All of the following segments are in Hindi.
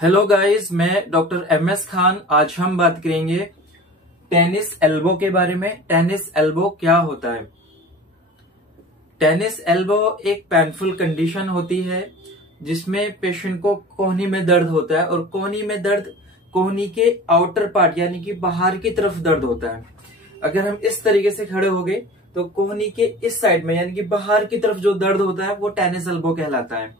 हेलो गाइस, मैं डॉक्टर MS खान। आज हम बात करेंगे टेनिस एल्बो के बारे में। टेनिस एल्बो क्या होता है? टेनिस एल्बो एक पेनफुल कंडीशन होती है जिसमें पेशेंट को कोहनी में दर्द होता है और कोहनी में दर्द कोहनी के आउटर पार्ट यानी कि बाहर की तरफ दर्द होता है। अगर हम इस तरीके से खड़े हो गए तो कोहनी के इस साइड में यानी कि बाहर की तरफ जो दर्द होता है वो टेनिस एल्बो कहलाता है।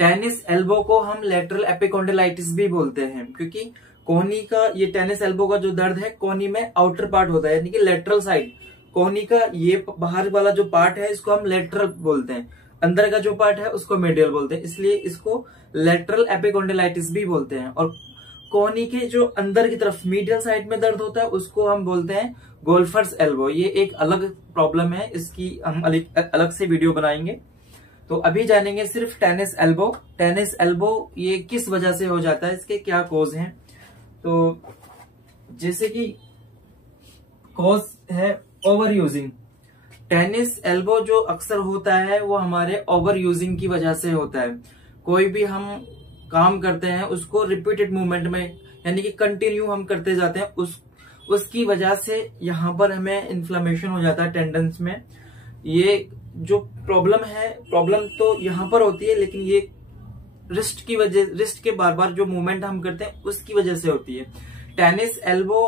टेनिस एल्बो को हम लेटरल एपिकॉन्डिलाइटिस भी बोलते हैं क्योंकि कोहनी का ये टेनिस एल्बो का जो दर्द है कोहनी में आउटर पार्ट होता है यानी कि लेटरल साइड। कोहनी का ये बाहर वाला जो पार्ट है इसको हम लेटरल बोलते हैं, अंदर का जो पार्ट है उसको मीडियल बोलते हैं, इसलिए इसको लेटरल एपिकॉन्डिलाइटिस भी बोलते हैं। और कोहनी के जो अंदर की तरफ मीडियल साइड में दर्द होता है उसको हम बोलते हैं गोल्फर्स एल्बो। ये एक अलग प्रॉब्लम है, इसकी हम अलग से वीडियो बनाएंगे। तो अभी जानेंगे सिर्फ टेनिस एल्बो। टेनिस एल्बो ये किस वजह से हो जाता है, इसके क्या कॉज हैं। तो जैसे कि कॉज है ओवर यूजिंग। टेनिस एल्बो जो अक्सर होता है वो हमारे ओवर यूजिंग की वजह से होता है। कोई भी हम काम करते हैं उसको रिपीटेड मूवमेंट में यानी कि कंटिन्यू हम करते जाते हैं, उसकी वजह से यहाँ पर हमें इन्फ्लेमेशन हो जाता है टेंडन्स में। ये जो प्रॉब्लम तो यहाँ पर होती है, लेकिन ये रिस्ट के बार बार जो मूवमेंट हम करते हैं उसकी वजह से होती है। टेनिस एल्बो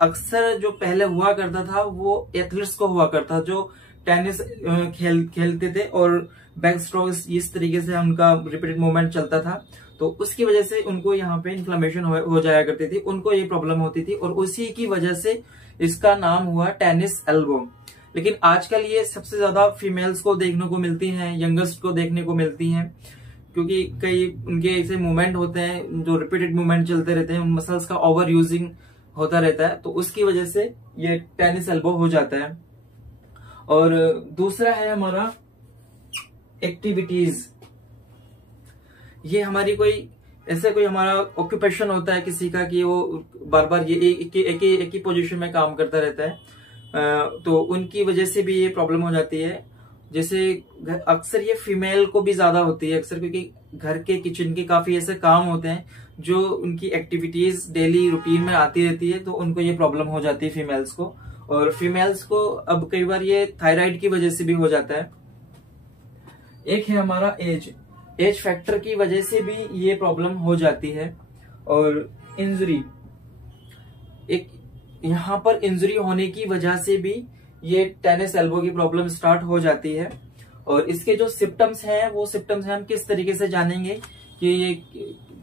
अक्सर जो पहले हुआ करता था वो एथलीट्स को हुआ करता, जो टेनिस खेलते थे और बैक स्ट्रोक्स इस तरीके से उनका रिपीटेड मूवमेंट चलता था, तो उसकी वजह से उनको यहाँ पे इन्फ्लेमेशन हो जाया करती थी, उनको ये प्रॉब्लम होती थी और उसी की वजह से इसका नाम हुआ टेनिस एल्बो। लेकिन आजकल ये सबसे ज्यादा फीमेल्स को देखने को मिलती हैं, यंगस्ट को देखने को मिलती हैं, क्योंकि कई उनके ऐसे मूवमेंट होते हैं जो रिपीटेड मूवमेंट चलते रहते हैं, उन मसल्स का ओवर यूजिंग होता रहता है, तो उसकी वजह से ये टेनिस एल्बो हो जाता है। और दूसरा है हमारा एक्टिविटीज। ये हमारी कोई हमारा ऑक्यूपेशन होता है किसी का कि वो बार बार ये एक ही पोजीशन में काम करता रहता है, तो उनकी वजह से भी ये प्रॉब्लम हो जाती है। जैसे अक्सर ये फीमेल को भी ज्यादा होती है अक्सर, क्योंकि घर के किचन के काफी ऐसे काम होते हैं जो उनकी एक्टिविटीज डेली रूटीन में आती रहती है, तो उनको ये प्रॉब्लम हो जाती है फीमेल्स को। और फीमेल्स को अब कई बार ये थायराइड की वजह से भी हो जाता है। एक है हमारा एज फैक्टर की वजह से भी ये प्रॉब्लम हो जाती है। और इंजरी, एक यहाँ पर इंजरी होने की वजह से भी ये टेनिस एल्बो की प्रॉब्लम स्टार्ट हो जाती है। और इसके जो सिम्टम्स हैं वो सिम्टम्स हम किस तरीके से जानेंगे कि ये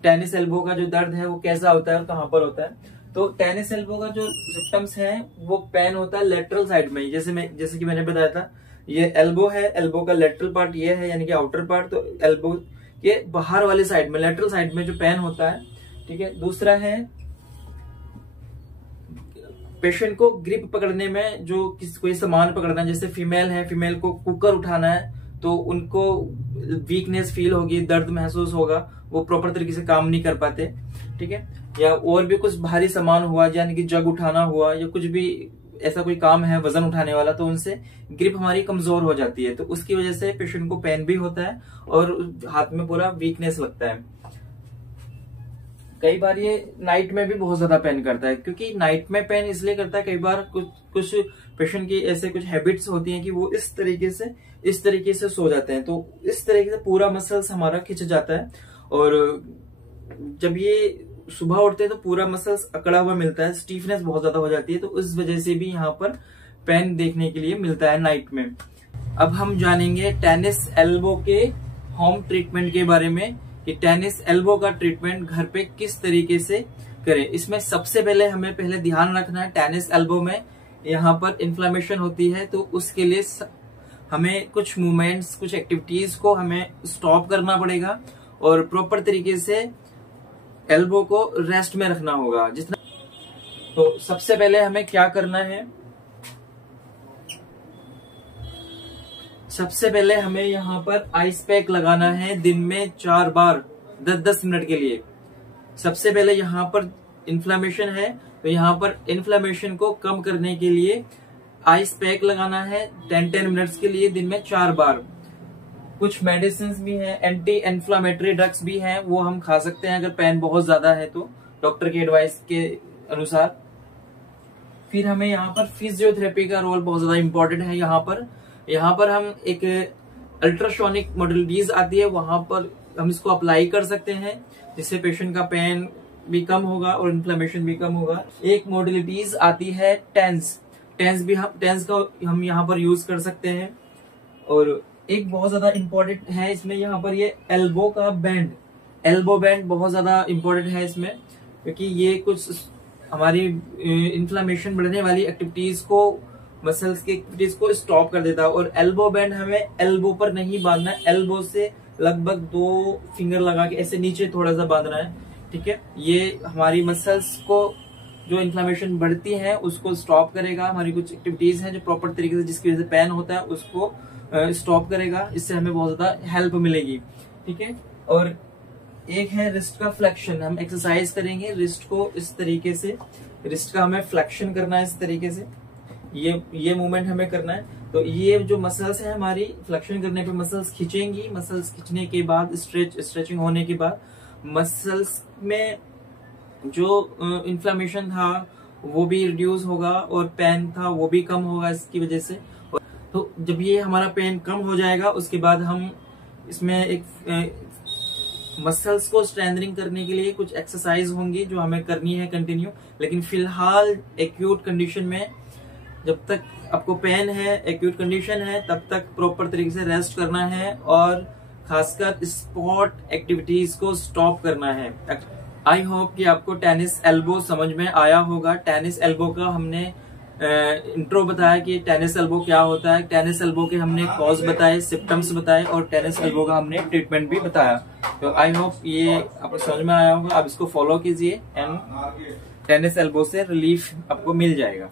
टेनिस एल्बो का जो दर्द है वो कैसा होता है और कहाँ पर होता है। तो टेनिस एल्बो का जो सिम्टम्स है वो पेन होता है लेटरल साइड में, जैसे कि मैंने बताया था, ये एल्बो है, एल्बो का लेटरल पार्ट ये है यानी कि आउटर पार्ट, तो एल्बो ये बाहर वाली साइड में लेटरल साइड में जो पेन होता है, ठीक है। दूसरा है पेशेंट को ग्रिप पकड़ने में, जो कोई सामान पकड़ना है, जैसे फीमेल है, फीमेल को कुकर उठाना है तो उनको वीकनेस फील होगी, दर्द महसूस होगा, वो प्रॉपर तरीके से काम नहीं कर पाते, ठीक है। या और भी कुछ भारी सामान हुआ यानी कि जग उठाना हुआ या कुछ भी ऐसा कोई काम है वजन उठाने वाला, तो उनसे ग्रिप हमारी कमजोर हो जाती है, तो उसकी वजह से पेशेंट को पेन भी होता है और हाथ में पूरा वीकनेस लगता है। कई बार ये नाइट में भी बहुत ज्यादा पेन करता है, क्योंकि नाइट में पेन इसलिए करता है, कई बार कुछ पेशेंट की ऐसे कुछ हैबिट्स होती हैं कि वो इस तरीके से सो जाते हैं, तो इस तरीके से पूरा मसल्स हमारा खिंच जाता है और जब ये सुबह उठते हैं तो पूरा मसल्स अकड़ा हुआ मिलता है, स्टीफनेस बहुत ज्यादा हो जाती है, तो उस वजह से भी यहाँ पर पेन देखने के लिए मिलता है नाइट में। अब हम जानेंगे टेनिस एल्बो के होम ट्रीटमेंट के बारे में कि टेनिस एल्बो का ट्रीटमेंट घर पे किस तरीके से करें। इसमें सबसे पहले हमें ध्यान रखना है, टेनिस एल्बो में यहाँ पर इन्फ्लेमेशन होती है, तो उसके लिए हमें कुछ मूवमेंट्स, कुछ एक्टिविटीज को हमें स्टॉप करना पड़ेगा और प्रॉपर तरीके से एल्बो को रेस्ट में रखना होगा जितना। तो सबसे पहले हमें क्या करना है, सबसे पहले हमें यहाँ पर आइस पैक लगाना है दिन में 4 बार 10-10 मिनट के लिए। सबसे पहले यहाँ पर इन्फ्लेमेशन है, तो यहाँ पर इन्फ्लेमेशन को कम करने के लिए आइस पैक लगाना है 10-10 मिनट्स के लिए दिन में 4 बार। कुछ मेडिसिन भी हैं, एंटी इन्फ्लामेटरी ड्रग्स भी हैं, वो हम खा सकते हैं अगर पेन बहुत ज्यादा है तो, डॉक्टर की एडवाइस के अनुसार। फिर हमें यहाँ पर फिजियोथेरेपी का रोल बहुत ज्यादा इंपॉर्टेंट है। यहाँ पर हम एक अल्ट्रासोनिक मोडलिटीज आती है, वहां पर हम इसको अप्लाई कर सकते हैं, जिससे पेशेंट का पेन भी कम होगा और इन्फ्लेमेशन भी कम होगा। एक मोडलिटीज आती है टेंस का हम यहाँ पर यूज कर सकते हैं। और एक बहुत ज्यादा इंपॉर्टेंट है इसमें, यहाँ पर ये एल्बो बैंड बहुत ज्यादा इंपॉर्टेंट है इसमें, क्योंकि ये कुछ हमारी इन्फ्लेमेशन बढ़ने वाली एक्टिविटीज को, मसल्स की एक्टिविटीज को स्टॉप कर देता है। और एल्बो बैंड हमें एल्बो पर नहीं बांधना है, एल्बो से लगभग 2 फिंगर लगा के ऐसे नीचे थोड़ा सा बांधना है, ठीक है। ये हमारी मसल्स को जो इन्फ्लेमेशन बढ़ती है उसको स्टॉप करेगा। हमारी कुछ एक्टिविटीज हैं जो प्रॉपर तरीके से, जिसकी वजह से पेन होता है, उसको स्टॉप करेगा। इससे हमें बहुत ज्यादा हेल्प मिलेगी, ठीक है। और एक है रिस्ट का फ्लेक्शन, हम एक्सरसाइज करेंगे रिस्ट को इस तरीके से, रिस्ट का हमें फ्लेक्शन करना है इस तरीके से, ये मूवमेंट हमें करना है। तो ये जो मसल्स है हमारी, फ्लेक्शन करने पे मसल्स खिंचेंगी, मसल्स खिंचने के बाद स्ट्रेचिंग होने के बाद मसल्स में जो इन्फ्लेमेशन था वो भी रिड्यूस होगा और पेन था वो भी कम होगा इसकी वजह से। तो जब ये हमारा पेन कम हो जाएगा उसके बाद हम इसमें एक मसल्स को स्ट्रेंथनिंग करने के लिए कुछ एक्सरसाइज होंगी जो हमें करनी है कंटिन्यू। लेकिन फिलहाल एक्यूट कंडीशन में, जब तक आपको पेन है, एक्यूट कंडीशन है, तब तक प्रॉपर तरीके से रेस्ट करना है और खासकर स्पोर्ट एक्टिविटीज को स्टॉप करना है। आई होप कि आपको टेनिस एल्बो समझ में आया होगा। टेनिस एल्बो का हमने इंट्रो बताया कि टेनिस एल्बो क्या होता है, टेनिस एल्बो के हमने कॉज बताए, सिम्टम्स बताए और टेनिस एल्बो का हमने ट्रीटमेंट भी बताया। तो आई होप ये आपको समझ में आया होगा। आप इसको फॉलो कीजिए एंड टेनिस एल्बो से रिलीफ आपको मिल जाएगा।